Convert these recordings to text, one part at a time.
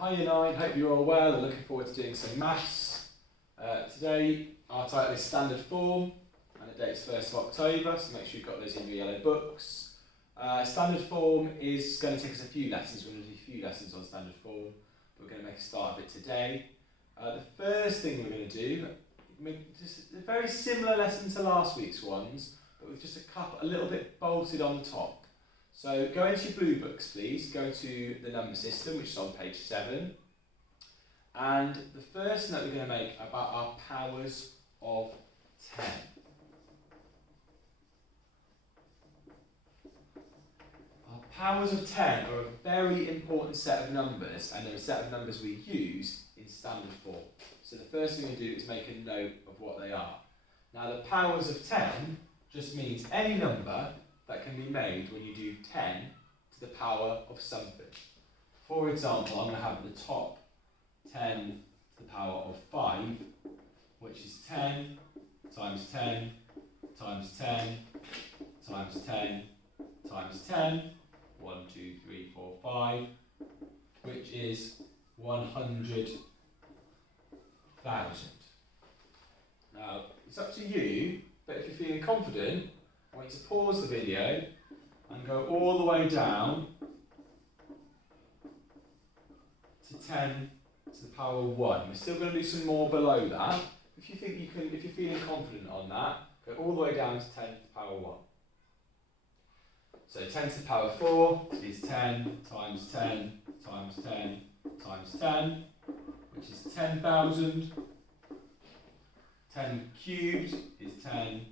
Hi Year 9, hope you're all well and looking forward to doing some maths. Today our title is Standard Form and the date's 1st of October, so make sure you've got those in your yellow books. Standard Form is going to take us a few lessons. We're going to do a few lessons on Standard Form, but we're going to make a start of it today. The first thing we're going to do, just a very similar lesson to last week's ones, but with just a little bit bolted on the top. So go into your blue books please, go to the number system which is on page 7, and the first note we're going to make about our powers of 10. Our powers of 10 are a very important set of numbers, and they're a set of numbers we use in standard form. So the first thing we do is make a note of what they are. Now the powers of 10 just means any number that can be made when you do 10 to the power of something. For example, I'm going to have at the top 10 to the power of 5, which is 10 times 10 times 10 times 10 times 10, 1, 2, 3, 4, 5, which is 100,000. Now, it's up to you, but if you're feeling confident, I want you to pause the video and go all the way down to 10 to the power of 1. We're still going to do some more below that. If you think you can, if you're feeling confident on that, go all the way down to 10 to the power 1. So 10 to the power 4 is 10 times 10 times 10 times 10, which is 10,000. 10 cubed is 10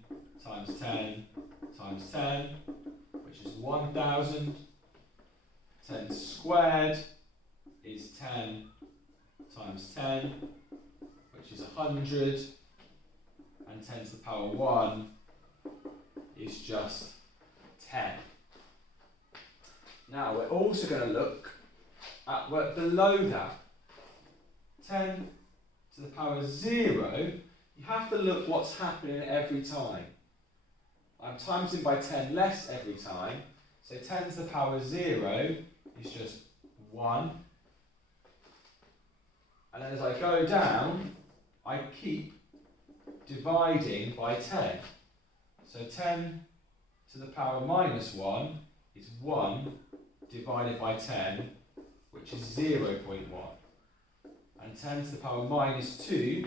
times 10 times 10, which is 1,000. 10 squared is 10 times 10, which is 100. And 10 to the power 1 is just 10. Now we're also going to look at below that. 10 to the power 0, you have to look what's happening every time. I'm timesing by 10 less every time, so 10 to the power 0 is just 1. And then as I go down, I keep dividing by 10. So 10 to the power minus 1 is 1 divided by 10, which is 0.1. And 10 to the power minus 2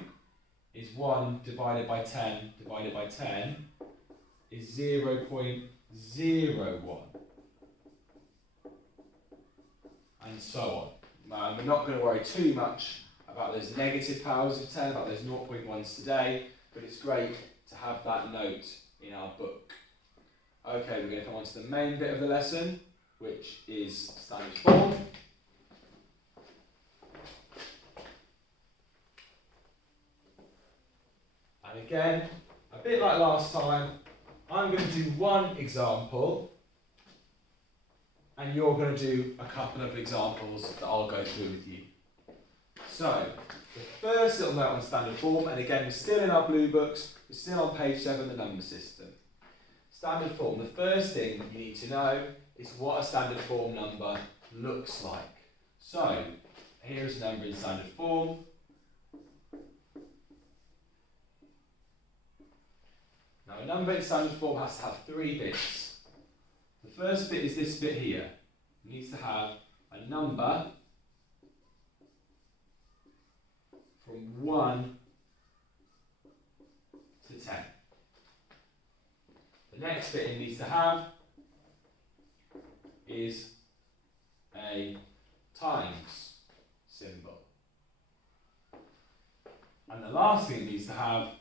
is 1 divided by 10 divided by 10 is 0.01. And so on. We're not going to worry too much about those negative powers of 10, about those 0.1s today, but it's great to have that note in our book. Okay, we're going to come on to the main bit of the lesson, which is standard form. And again, a bit like last time, I'm going to do one example, and you're going to do a couple of examples that I'll go through with you. So, the first little note on standard form, and again, we're still in our blue books, we're still on page 7, the number system. Standard form, the first thing you need to know is what a standard form number looks like. So, here's a number in standard form. Now a number in standard form has to have 3 bits. The first bit is this bit here. It needs to have a number from 1 to 10. The next bit it needs to have is a times symbol. And the last thing it needs to have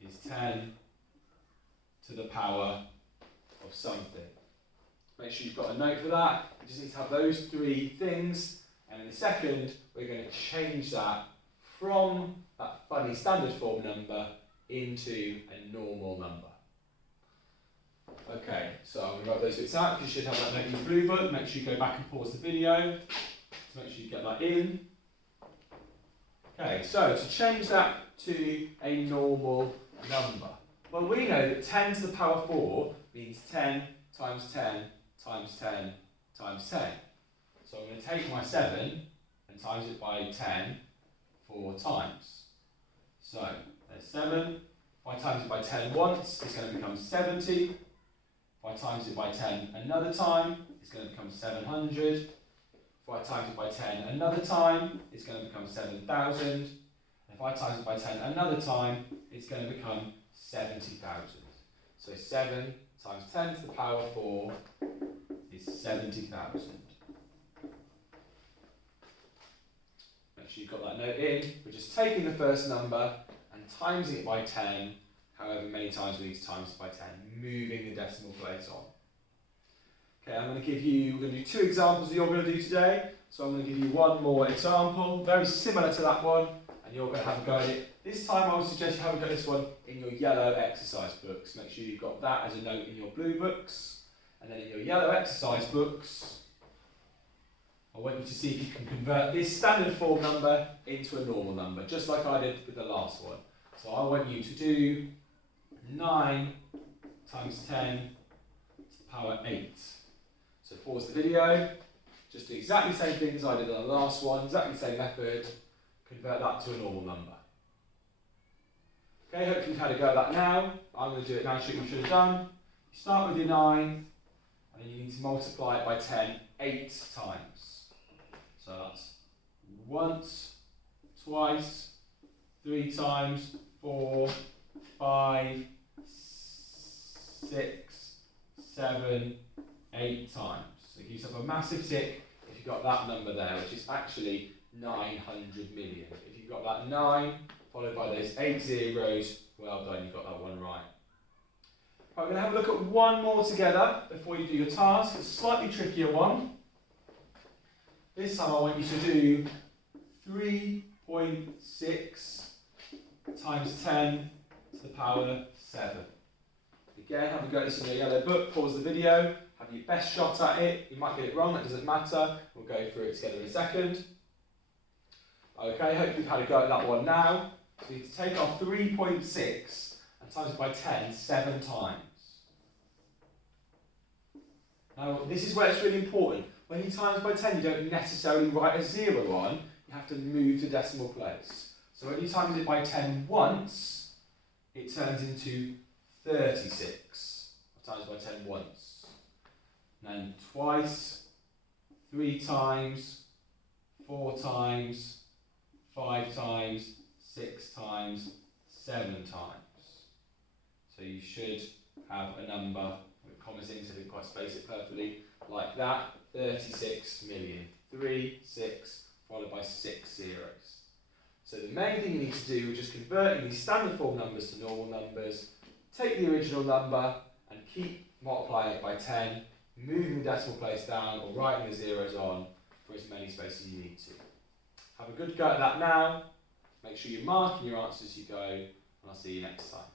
is 10 to the power of something. Make sure you've got a note for that. You just need to have those 3 things, and in a second we're going to change that from that funny standard form number into a normal number. Okay, so I'm going to write those bits out. You should have that note in your blue book. Make sure you go back and pause the video to make sure you get that in. Okay, so to change that to a normal number. Well, we know that 10 to the power 4 means 10 times 10 times 10 times 10. So I'm going to take my 7 and and times it by 10 4 times. So there's 7. If I times it by 10 once, it's going to become 70. If I times it by 10 another time, it's going to become 700. If I times it by 10 another time, it's going to become 7,000. If I times it by 10 another time, it's going to become 70,000. So 7 times 10 to the power 4 is 70,000. Make sure you've got that note in. We're just taking the first number and timesing it by 10, however many times we need to times it by 10, moving the decimal place on. Okay, we're going to do 2 examples that you're going to do today. So I'm going to give you one more example, very similar to that one, and you're going to have a go at it. This time I would suggest you have a go at this one in your yellow exercise books. Make sure you've got that as a note in your blue books. And then in your yellow exercise books, I want you to see if you can convert this standard form number into a normal number, just like I did with the last one. So I want you to do 9 times 10 to the power 8. So pause the video, just do exactly the same thing as I did on the last one, exactly the same method, convert that to a normal number. Okay, hopefully you've had a go at that now. I'm going to do it now, show you what you should have done. You start with your 9, and then you need to multiply it by 10 8 times. So that's once, twice, 3 times, 4, 5, 6, 7, 8 times. So give yourself a massive tick if you've got that number there, which is actually 900 million. If you've got that 9 followed by those 8 zeros, well done, you've got that one right. Right, we're going to have a look at one more together before you do your task. It's a slightly trickier one. This time I want you to do 3.6 times 10 to the power 7. Again, have a go at this in your yellow book, pause the video, have your best shot at it. You might get it wrong, that doesn't matter. We'll go through it together in a second. Okay, hope you've had a go at that one now. So we need to take our 3.6 and times it by 10 7 times. Now, this is where it's really important. When you times by 10, you don't necessarily write a 0 on, you have to move the decimal place. So when you times it by 10 once, it turns into 36. Times by 10 once. And then twice, 3 times, 4 times, 5 times, 6 times, 7 times. So you should have a number with commas in so you can quite space it perfectly, like that, 36 million. 3, 6, followed by 6 zeros. So the main thing you need to do is just converting these standard form numbers to normal numbers, take the original number and keep multiplying it by 10, moving the decimal place down or writing the zeros on for as many spaces as you need to. Have a good go at that now. Make sure you're marking your answers as you go, and I'll see you next time.